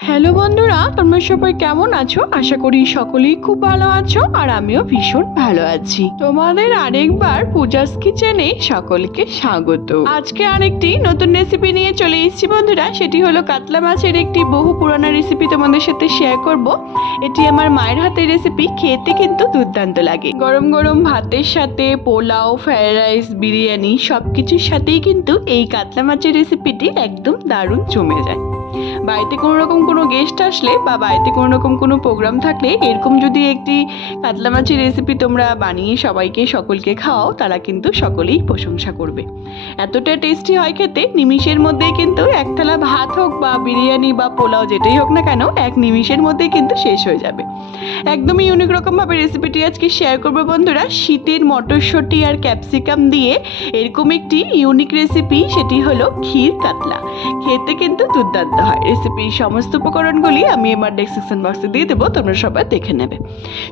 Hello বন্ধুরা, তোমরা সবাই কেমন আছো? আশা করি সকলেই খুব ভালো আছো আর আমিও ভীষণ ভালো আছি। তোমাদের আরেকবার পূজাস কিচেনে সকলকে স্বাগত। আজকে আরেকটি নতুন রেসিপি নিয়ে চলে এসেছি বন্ধুরা। সেটি হলো কাতলা মাছের একটি বহু পুরানো রেসিপি তোমাদের সাথে শেয়ার করব। এটি আমার মায়ের হাতের রেসিপি, খেতে কিন্তু দুর্দান্ত লাগে। গরম গরম ভাতের সাথে পোলাও, ফ্রাইড রাইস, বিরিয়ানি সবকিছুর সাথেই কিন্তু এই কাতলা মাছের রেসিপিটি একদম দারুণ জমে যায়। বাড়িতে কোনো রকম কোনো গেস্ট আসলে বা বাড়িতে কোনো রকম কোনো প্রোগ্রাম থাকলে এরকম যদি একটি কাতলা মাছের রেসিপি তোমরা বানিয়ে সকলকে খাওয়াও, তারা কিন্তু সকলেই প্রশংসা করবে। এতটা টেস্টি হয় খেতে, নিমিষের মধ্যেই কিন্তু এক থালা ভাত হোক বা বিরিয়ানি বা পোলাও যেটাই হোক না কেন, এক নিমিষের মধ্যেই কিন্তু শেষ হয়ে যাবে। একদমই ইউনিক রকমভাবে রেসিপিটি আজকে শেয়ার করবো বন্ধুরা। শীতের মটরশুঁটি আর ক্যাপসিকাম দিয়ে এরকম একটি ইউনিক রেসিপি, সেটি হলো ক্ষীর কাতলা। খেতে কিন্তু দুর্দান্ত হয়। রেসিপির সমস্ত উপকরণগুলি আমি আমার ডেসক্রিপশন বক্সে দিয়ে দেবো, তোমরা সবাই দেখে নেবে।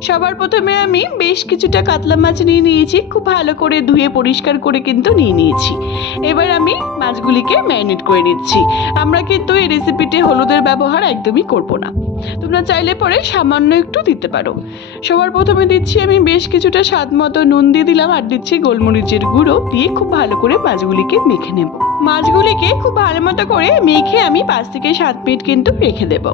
সবার প্রথমে আমি বেশ কিছুটা কাতলা মাছ নিয়ে নিয়েছি, খুব ভালো করে ধুয়ে পরিষ্কার করে কিন্তু নিয়ে নিয়েছি। এবার আমি মাছগুলিকে ম্যারিনেট করে নিচ্ছি। আমরা কিন্তু এই রেসিপিতে হলুদের ব্যবহার একদমই করব না, তোমরা চাইলে পরে সামান্য একটু দিতে পারো। সবার প্রথমে দিচ্ছি আমি বেশ কিছুটা স্বাদ মতো নুন দিয়ে দিলাম, আর দিচ্ছি গোলমরিচের গুঁড়ো দিয়ে খুব ভালো করে মাছগুলিকে মেখে নেব। মাছগুলিকে খুব ভালো মতো করে মেখে আমি 5 থেকে 7 মিনিট কিন্তু রেখে দেব।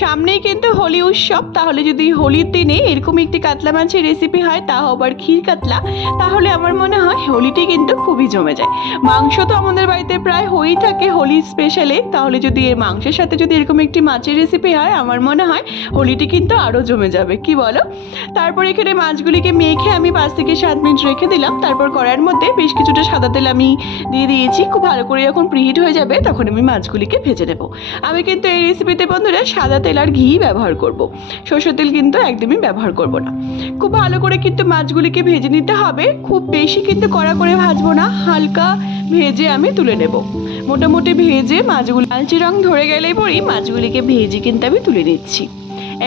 সামনেই কিন্তু হোলি উৎসব, তাহলে যদি হোলির দিনে এরকম একটি কাতলা মাছের রেসিপি হয়, তাও আবার ক্ষীর কাতলা, তাহলে আমার মনে হয় হোলিটি কিন্তু খুবই জমে যায়। মাংস তো আমাদের বাড়িতে প্রায় হয়েই থাকে হোলি স্পেশালে, তাহলে যদি এর মাংসের সাথে যদি এরকম একটি মাছের রেসিপি হয়, আমার মনে হয় হোলিটি কিন্তু আরও জমে যাবে, কি বলো? তারপর এখানে মাছগুলিকে মেখে আমি 5 থেকে 7 মিনিট রেখে দিলাম। তারপর কড়াইয়ের মধ্যে বেশ কিছুটা সাদা তেল আমি দিয়ে দিয়েছি। খুব ভালো করে যখন প্রিহিট হয়ে যাবে তখন আমি মাছগুলিকে ভেজে নেব। আমি কিন্তু এই রেসিপিতে বন্ধুরা সাদা তেল আর ঘি ব্যবহার করব, সরষের তেল কিন্তু একদমই ব্যবহার করব না। খুব ভালো করে কিন্তু মাছগুলিকে ভেজে নিতে হবে, খুব বেশি কিন্তু কড়া করে ভাজবো না, হালকা ভেজে আমি তুলে নেব। মোটামুটি ভেজে মাছগুলি লালচে রং ধরে গেলেই পরই মাছগুলিকে ভেজে কিন্তু আমি তুলে নিচ্ছি।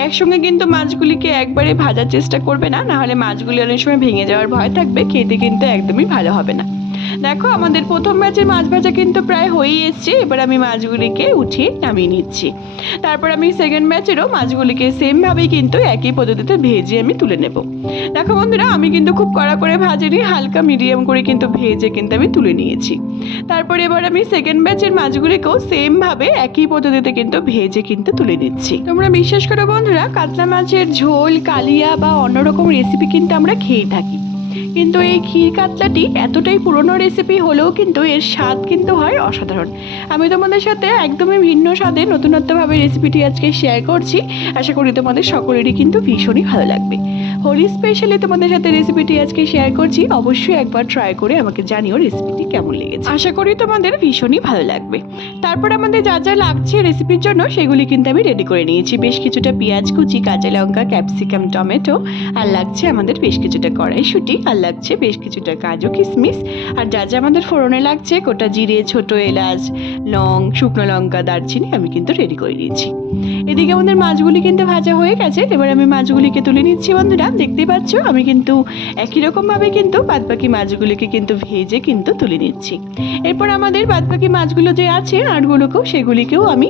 একসঙ্গে কিন্তু মাছগুলিকে একবারে ভাজার চেষ্টা করবে না, নাহলে মাছগুলি অনেক সময় ভেঙে যাওয়ার ভয় থাকবে, খেতে কিন্তু একদমই ভালো হবে না। দেখো আমাদের প্রথম ব্যাচের মাছ ভাজা কিন্তু প্রায় হয়েই এসছে। এবার আমি মাছগুলিকে উঠিয়ে নামিয়ে নিচ্ছি। তারপর আমি সেকেন্ড ব্যাচেরও মাছগুলিকে সেমভাবেই কিন্তু একই পদ্ধতিতে ভেজে আমি তুলে নেব। দেখো বন্ধুরা, আমি কিন্তু খুব কড়া করে ভাজিনি, হালকা মিডিয়াম করে কিন্তু ভেজে কিন্তু আমি তুলে নিয়েছি। তারপর এবার আমি সেকেন্ড ব্যাচের মাছগুলিকেও সেমভাবে একই পদ্ধতিতে কিন্তু ভেজে কিন্তু তুলে নিচ্ছি। তোমরা বিশ্বাস করো বন্ধুরা, কাতলা মাছের ঝোল, কালিয়া বা অন্যরকম রেসিপি কিন্তু আমরা খেয়েই থাকি, কিন্তু এই ক্ষীর কাতলাটি এতটাই পুরনো রেসিপি হলেও কিন্তু এর স্বাদ কিন্তু হয় অসাধারণ। আমি তোমাদের সাথে একদমই ভিন্ন স্বাদে নতুনত্বভাবে রেসিপিটি আজকে শেয়ার করছি। আশা করি তোমাদের সকলেরই কিন্তু ভীষণই ভালো লাগবে। হোলি স্পেশালি তোমাদের সাথে রেসিপিটি আজকে শেয়ার করছি, অবশ্যই একবার ট্রাই করে আমাকে জানিও রেসিপিটি কেমন লেগেছে। আশা করি তোমাদের ভীষণই ভালো লাগবে। তারপর আমাদের যা যা লাগছে রেসিপির জন্য সেগুলি কিন্তু আমি রেডি করে নিয়েছি। বেশ কিছুটা পেঁয়াজ কুচি, কাঁচা লঙ্কা, ক্যাপসিকাম, টমেটো, আর লাগছে আমাদের বেশ কিছুটা কড়াইশুঁটি, আর লাগছে বেশ কিছুটা কাজু কিশমিশ, আর যা যা আমাদের ফোড়নে লাগছে গোটা জিরে, ছোট এলাচ, লং, শুকনো লঙ্কা, দারচিনি আমি কিন্তু রেডি করে নিয়েছি। এদিকে আমাদের মাছগুলি কিন্তু ভাজা হয়ে গেছে। এবার আমি মাছগুলিকে তুলে নিচ্ছি। বন্ধুরা দেখতে পাচ্ছ আমি কিন্তু একই রকমভাবে কিন্তু বাদবাকি মাছগুলিকে কিন্তু ভেজে কিন্তু তুলে নিচ্ছি। এরপর আমাদের বাদবাকি মাছগুলো যে আছে আটগুলোকেও সেগুলিকেও আমি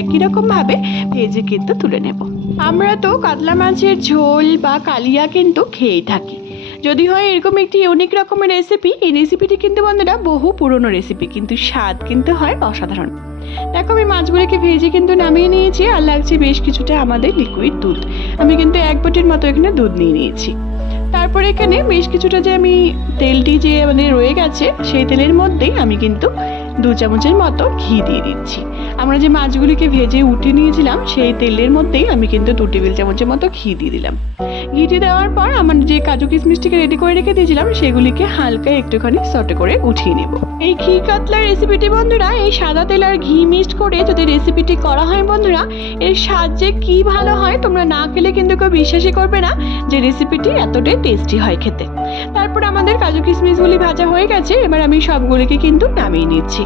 একই রকমভাবে ভেজে কিন্তু তুলে নেব। আমরা তো কাতলা মাছের ঝোল বা কালিয়া কিন্তু খেয়েই থাকি, যদি হয় এরকম একটি ইউনিক রকমের রেসিপি। এই রেসিপিটি কিন্তু বন্ধুরা বহু পুরনো রেসিপি, কিন্তু স্বাদ কিন্তু হয় অসাধারণ। দেখো আমি মাছগুলিকে ভেজে কিন্তু নামিয়ে নিয়েছি, আর লাগছে বেশ কিছুটা আমাদের লিকুইড দুধ। আমি কিন্তু 1 বাটির মতো এখানে দুধ নিয়ে নিয়েছি। তারপরে এখানে বেশ কিছুটা যে আমি তেলটি যে আমাদের রয়ে গেছে সেই তেলের মধ্যেই আমি কিন্তু 2 চামচের মতো ঘি দিয়ে দিচ্ছি। আমরা যে মাছগুলিকে ভেজে উঠিয়ে নিয়েছিলাম সেই তেলের মধ্যেই আমি কিন্তু 2 টেবিল চামচের মতো ঘি দিয়ে দিলাম। ঘিটি দেওয়ার পর আমার যে কাজু কিশমিশটিকে রেডি করে রেখে দিয়েছিলাম সেগুলিকে হালকা একটুখানি সটে করে উঠিয়ে নেব। এই ক্ষীর কাতলার রেসিপিটি বন্ধুরা এই সাদা তেল আর ঘি মিক্সড করে যদি রেসিপিটি করা হয় বন্ধুরা, এর স্বাদ যে কি ভালো হয় তোমরা না খেলে কিন্তু কেউ বিশ্বাসই করবে না যে রেসিপিটি এতটাই টেস্টি হয় খেতে। তারপর আমাদের কাজু কিশমিশগুলি ভাজা হয়ে গেছে, এবার আমি সবগুলিকে কিন্তু নামিয়ে নিচ্ছি।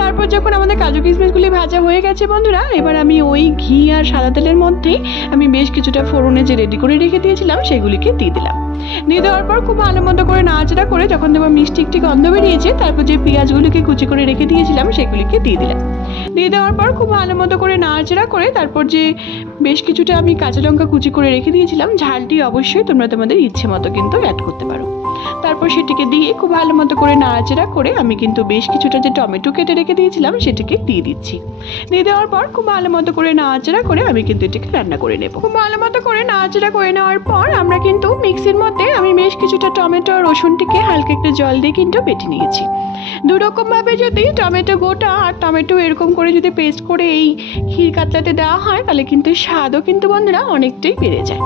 তারপর যখন আমাদের কাজু কিশমিশগুলি ভাজা হয়ে গেছে বন্ধুরা, এবার আমি ওই ঘি আর সাদা তেলের মধ্যেই আমি বেশ কিছুটা ফোড়নে যে রেডি করে রেখে দিয়েছিলাম সেগুলিকে দিয়ে দিলাম। দিয়ে দেওয়ার পর খুব ভালো মতো করে নাড়াচাড়া করে যখন দেখবো মিষ্টি একটি গন্ধ বেরিয়েছে, তারপর যে পেঁয়াজগুলিকে কুচি করে রেখে দিয়েছিলাম সেগুলিকে দিয়ে দিলাম। দিয়ে দেওয়ার পর খুব ভালো মতো করে নাড়াচাড়া করে তারপর যে বেশ কিছুটা আমি কাঁচা লঙ্কা কুচি করে রেখে দিয়েছিলাম, ঝালটি অবশ্যই তোমরা তোমাদের ইচ্ছে মতো কিন্তু অ্যাড করতে পারো। তারপর সেটিকে দিয়ে খুব ভালো মতো করে নাড়াচাড়া করে আমি কিন্তু বেশ কিছুটা যে টমেটো কেটে রেখে দিয়েছিলাম সেটিকে দিয়ে দিচ্ছি। দিয়ে দেওয়ার পর খুব ভালো মতো করে নাড়াচাড়া করে আমি কিন্তু এটিকে রান্না করে নেব। খুব ভালো মতো করে নাড়াচাড়া করে নেওয়ার পর আমরা কিন্তু মিক্সির মধ্যে আমি বেশ কিছুটা টমেটো আর রসুনটিকে হালকা একটু জল দিয়ে কিন্তু বেটে নিয়েছি। দুরকমভাবে যদি টমেটো গোটা আর টমেটো এরকম করে যদি পেস্ট করে এই ক্ষীর কাতলাতে দেওয়া হয় তাহলে কিন্তু স্বাদও কিন্তু বন্ধুরা অনেকটাই বেড়ে যায়।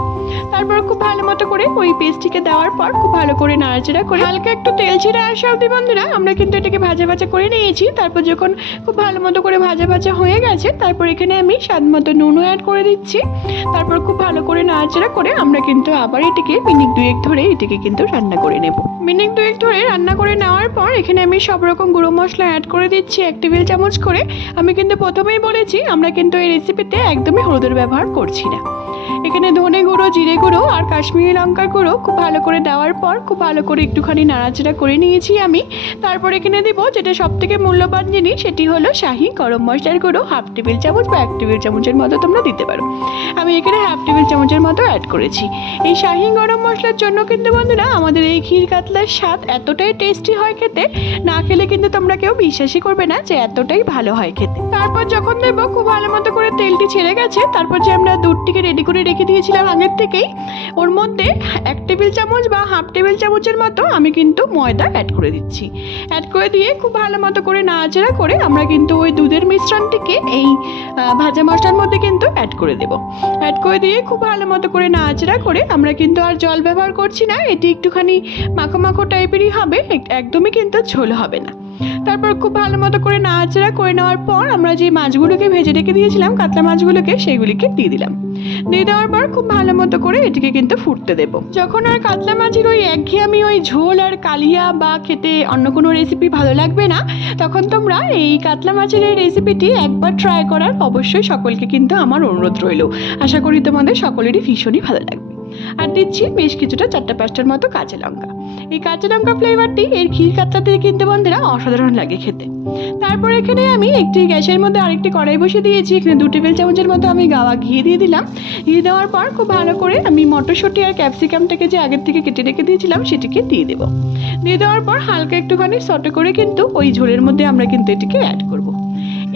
তারপর খুব ভালো মতো করে ওই পেস্টটিকে দেওয়ার পর খুব ভালো করে নাড়াচাড়া করে হালকা একটু তেল ছিঁড়ে আসা অবধি বন্ধুরা আমরা কিন্তু এটাকে ভাজা ভাজা করে নিয়েছি। তারপর যখন খুব ভালো মতো করে ভাজা ভাজা হয়ে গেছে তারপর এখানে আমি স্বাদ মতো নুনও অ্যাড করে দিচ্ছি। তারপর খুব ভালো করে নাড়াচাড়া করে আমরা কিন্তু আবার এটিকে মিনিট 2 ধরে এটিকে কিন্তু রান্না করে নেব। মিনিট 2 ধরে রান্না করে নেওয়ার পর এখানে আমি সব রকম গুঁড়ো মশলা অ্যাড করে দিচ্ছি 1 টেবিল চামচ করে। আমি কিন্তু প্রথমেই বলেছি আমরা কিন্তু এই রেসিপিতে একদমই হলুদের ব্যবহার করছি না। এখানে ধনে গুঁড়ো, জিরে গুঁড়ো আর কাশ্মীরি লঙ্কার গুঁড়ো খুব ভালো করে দেওয়ার পর খুব ভালো করে একটুখানি নাড়াচাড়া করে নিয়েছি আমি। তারপর এখানে দেবো যেটা সব থেকে মূল্যবান জিনিস, সেটি হলো শাহি গরম মশলার গুঁড়ো 1/2 টেবিল চামচ বা 1 টেবিল চামচের মতো তোমরা দিতে পারো। আমি এখানে 1/2 টেবিল চামচের মতো অ্যাড করেছি। এই শাহি গরম মশলার জন্য কিন্তু বন্ধুরা আমাদের এই ক্ষীর কাতলার স্বাদ এতটাই টেস্টি হয় খেতে, না খেলে কিন্তু তোমরা কেউ বিশ্বাসই করবে না যে এতটাই ভালো হয় খেতে। তারপর যখন দেখবো খুব ভালো মতো করে তেলটি ছেড়ে গেছে, তারপর যে আমরা দুধটিকে রেডি করে রেখে দিয়েছিলাম আগের থেকেই, ওর মধ্যে 1 টেবিল চামচ বা 1/2 টেবিল চামচের মতো আমি কিন্তু ময়দা অ্যাড করে দিচ্ছি। অ্যাড করে দিয়ে খুব ভালো মতো করে নাড়াচাড়া করে আমরা কিন্তু ওই দুধের মিশ্রণটিকে এই ভাজা মশলার মধ্যে কিন্তু অ্যাড করে দেব। অ্যাড করে দিয়ে খুব ভালো মতো করে নাড়াচাড়া করে আমরা কিন্তু আর জল ব্যবহার করছি না, এটি একটুখানি মাখো মাখো টাইপেরই হবে, একদমই কিন্তু ঝোল হবে না। তারপর খুব ভালো মতো করে নাড়াচাড়া করে নেওয়ার পর আমরা যে মাছগুলোকে ভেজে রেখে দিয়েছিলাম কাতলা মাছগুলোকে সেগুলিকে দিয়ে দিলাম। দিয়ে দেওয়ার পর খুব ভালো মতো করে এটিকে কিন্তু ফুটতে দেবো। যখন আর কাতলা মাছের ওই একঘেয়েমি ওই ঝোল আর কালিয়া বা খেতে অন্য কোনো রেসিপি ভালো লাগবে না, তখন তোমরা এই কাতলা মাছের এই রেসিপিটি একবার ট্রাই করার অবশ্যই সকলকে কিন্তু আমার অনুরোধ রইল। আশা করি তোমাদের সকলেরই ভীষণই ভালো লাগবে। আর দিচ্ছি বেশ কিছুটা 4-5টার মতো কাঁচা লঙ্কা। এই কাঁচা লঙ্কা ফ্লেভারটি এর ক্ষীর কাতলাতে কিন্তু বন্ধুরা অসাধারণ লাগে খেতে। তারপর এখানে আমি একটি গ্যাসের মধ্যে আরেকটি কড়াই বসিয়ে দিয়েছি। এখানে 2 টেবিল চামচের মতো আমি গাওয়া ঘি দিয়ে দিলাম। ঘি দেওয়ার পর খুব ভালো করে আমি মটরশুঁটি আর ক্যাপসিকামটাকে যে আগের থেকে কেটে রেখে দিয়েছিলাম সেটিকে দিয়ে দেবো। দিয়ে দেওয়ার পর হালকা একটুখানি সটে করে কিন্তু ওই ঝোলের মধ্যে আমরা কিন্তু এটিকে অ্যাড করব।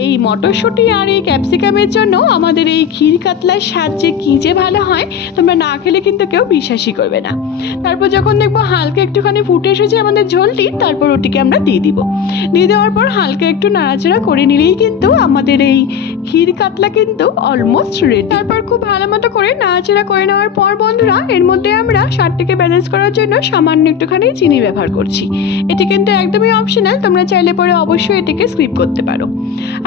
এই মটরশুঁটি আর এই ক্যাপসিকামের জন্য আমাদের এই ক্ষীর কাতলার স্বাদ যে কী যে ভালো হয় তোমরা না খেলে কিন্তু কেউ বিশ্বাসই করবে না। তারপর যখন দেখবো হালকা একটুখানি ফুটে এসেছে আমাদের ঝোলটি, তারপর ওটিকে আমরা দিয়ে দিব। দিয়ে দেওয়ার পর হালকা একটু নাড়াচাড়া করে নিলেই কিন্তু আমাদের এই ক্ষীর কাতলা কিন্তু অলমোস্ট রেডি। তারপর খুব ভালো মতো করে নাড়াচাড়া করে নেওয়ার পর বন্ধুরা এর মধ্যে আমরা স্বাদটাকে ব্যালেন্স করার জন্য সামান্য একটুখানি চিনি ব্যবহার করছি। এটি কিন্তু একদমই অপশনাল, তোমরা চাইলে পরে অবশ্যই এটিকে স্কিপ করতে পারো।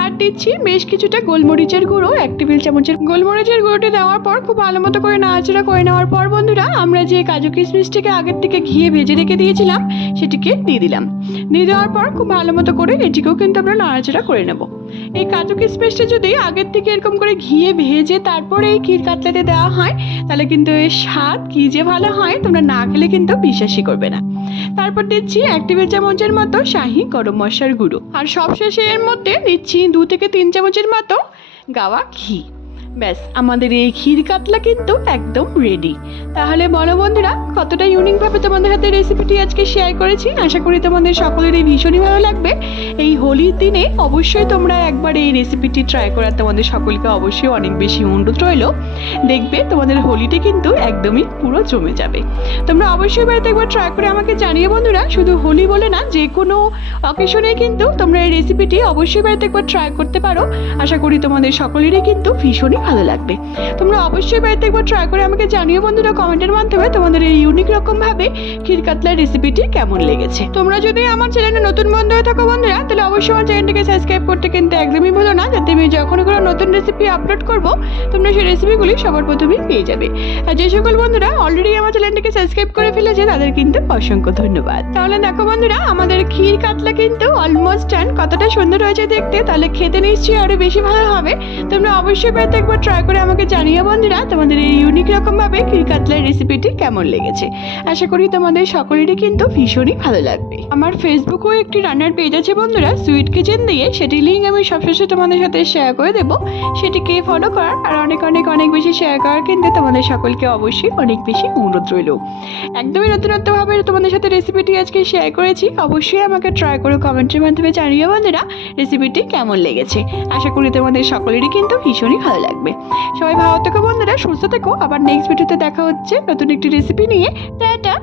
আর দিচ্ছি বেশ কিছুটা গোলমরিচের গুঁড়ো, 1 টেবিল চামচের গোলমরিচের গুঁড়োটি দেওয়ার পর খুব ভালো মতো করে নাড়াচাড়া করে নেওয়ার পর বন্ধুরা আমরা যে কাজু কিশমিশটিকে আগের থেকে ঘিয়ে ভেজে রেখে দিয়েছিলাম সেটিকে দিয়ে দিলাম। দিয়ে দেওয়ার পর খুব ভালো মতো করে এটিকেও কিন্তু আমরা নাড়াচাড়া করে নেব। এই কাজু কিশমিশটা যদি আগের থেকে এরকম করে ঘিয়ে ভেজে তারপরে এই ক্ষীর কাতলাতে দেওয়া হয় তাহলে কিন্তু এর স্বাদ কী যে ভালো হয় তোমরা না খেলে কিন্তু বিশ্বাসই করবে না। তারপর দিচ্ছি 1 টেবিল চামচের মতো শাহি গরম মশলার গুঁড়ো, আর সবশেষে এর মধ্যে দিচ্ছি 2 থেকে 3 চামচের মতো গাওয়া ঘি। ব্যাস আমাদের এই ক্ষীর কাতলা কিন্তু একদম রেডি। তাহলে বলো বন্ধুরা কতটা ইউনিকভাবে তোমাদের হাতে রেসিপিটি আজকে শেয়ার করেছি। আশা করি তোমাদের সকলেরই ভীষণই ভালো লাগবে। এই হোলির দিনে অবশ্যই তোমরা একবার এই রেসিপিটি ট্রাই করার তোমাদের সকলকে অবশ্যই অনেক বেশি অনুরোধ রইল। দেখবে তোমাদের হোলিতে কিন্তু একদমই পুরো জমে যাবে। তোমরা অবশ্যই বাড়িতে একবার ট্রাই করে আমাকে জানিয়ে বন্ধুরা, শুধু হোলি বলে না যে কোনো অকেশনে কিন্তু তোমরা এই রেসিপিটি অবশ্যই বাড়িতে একবার ট্রাই করতে পারো। আশা করি তোমাদের সকলেরই কিন্তু ভীষণই ভালো লাগবে। তোমরা অবশ্যই বাড়িতে একবার ট্রাই করে আমাকে জানিও বন্ধুরা কমেন্টের মাধ্যমে তোমাদের এই ইউনিক রকম ভাবে ক্ষীর কাতলার রেসিপিটি কেমন লেগেছে। তোমরা যদি আমার চ্যানেলে নতুন বন্ধু হয়ে থাকো বন্ধুরা তাহলে অবশ্যই আমার চ্যানেলটিকে সাবস্ক্রাইব করতে কিন্তু একদমই ভুলো না, যাতে আমি যখন কোনো নতুন রেসিপি আপলোড করব তোমরা সেই রেসিপিগুলি সবার প্রথমেই পেয়ে যাবে। আর যে সকল বন্ধুরা অলরেডি আমার চ্যানেলটিকে সাবস্ক্রাইব করে ফেলেছে তাদের কিন্তু অসংখ্য ধন্যবাদ। তাহলে দেখো বন্ধুরা আমাদের ক্ষীর কাতলা কিন্তু অলমোস্ট ডান। কতটা সুন্দর হয়েছে দেখতে, তাহলে খেতে নিশ্চয়ই আরো বেশি ভালো হবে। তোমরা অবশ্যই বাড়িতে একবার ট্রাই করে আমাকে জানিও বন্ধুরা তোমাদের এই ইউনিক রকম ভাবে ক্ষীর কাতলার রেসিপিটি কেমন লেগেছে। আশা করি তোমাদের সকলেরই কিন্তু ভীষণই ভালো লাগবে। আমার ফেসবুকেও একটি রান্নার পেজ আছে বন্ধুরা, সুইট কিচেন দিয়ে, সেটি লিঙ্ক আমি সবশেষে তোমাদের সাথে শেয়ার করে দেবো। সেটিকে ফলো করার আর অনেক অনেক অনেক বেশি শেয়ার করার কিন্তু তোমাদের সকলকে অবশ্যই অনেক বেশি অনুরোধ রইল। একদমই নতুনত্বভাবে তোমাদের সাথে রেসিপিটি আজকে শেয়ার করেছি। অবশ্যই আমাকে ট্রাই করে কমেন্টের মাধ্যমে জানিও বন্ধুরা রেসিপিটি কেমন লেগেছে। আশা করি তোমাদের সকলেরই কিন্তু ভীষণই ভালো লাগবে। সবাই ভালো থেকো বন্ধুরা, সুস্থ থেকো। আবার নেক্সট ভিডিওতে দেখা হচ্ছে নতুন একটি রেসিপি নিয়ে। টাটা।